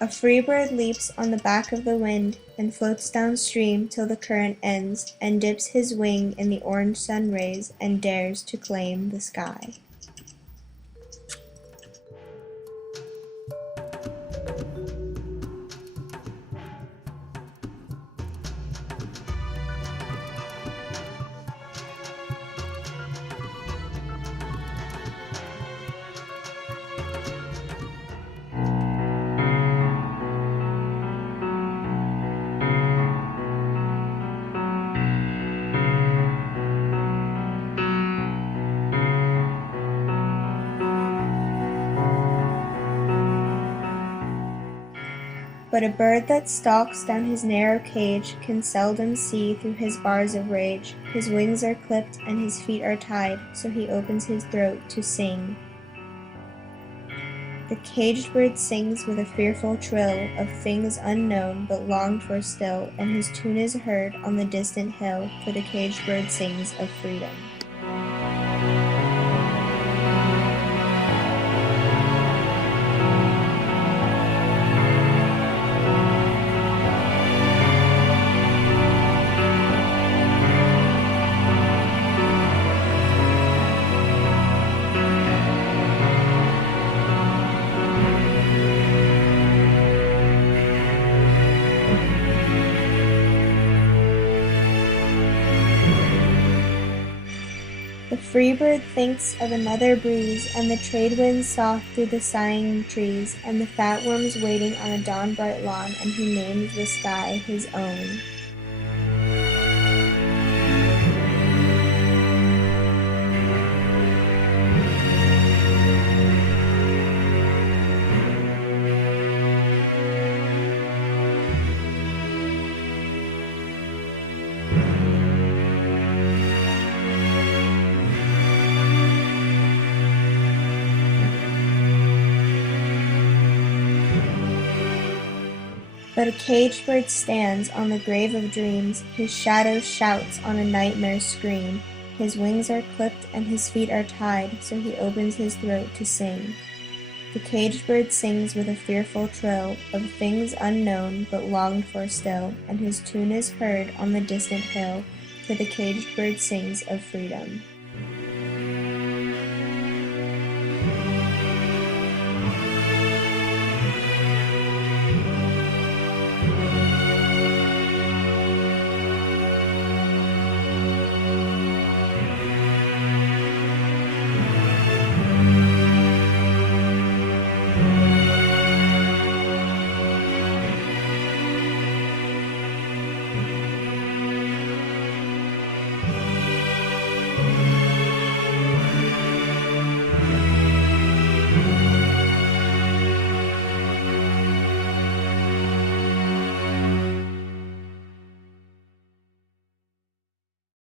A free bird leaps on the back of the wind, and floats downstream till the current ends, and dips his wing in the orange sun rays, and dares to claim the sky. But a bird that stalks down his narrow cage can seldom see through his bars of rage. His wings are clipped and his feet are tied, so he opens his throat to sing. The caged bird sings with a fearful trill of things unknown but longed for still, and his tune is heard on the distant hill, for the caged bird sings of freedom. The free bird thinks of another breeze, and the trade winds soft through the sighing trees, and the fat worms waiting on a dawn-bright lawn, and he names the sky his own. But a caged bird stands on the grave of dreams, his shadow shouts on a nightmare's scream, his wings are clipped and his feet are tied, so he opens his throat to sing. The caged bird sings with a fearful trill of things unknown but longed for still, and his tune is heard on the distant hill, for the caged bird sings of freedom.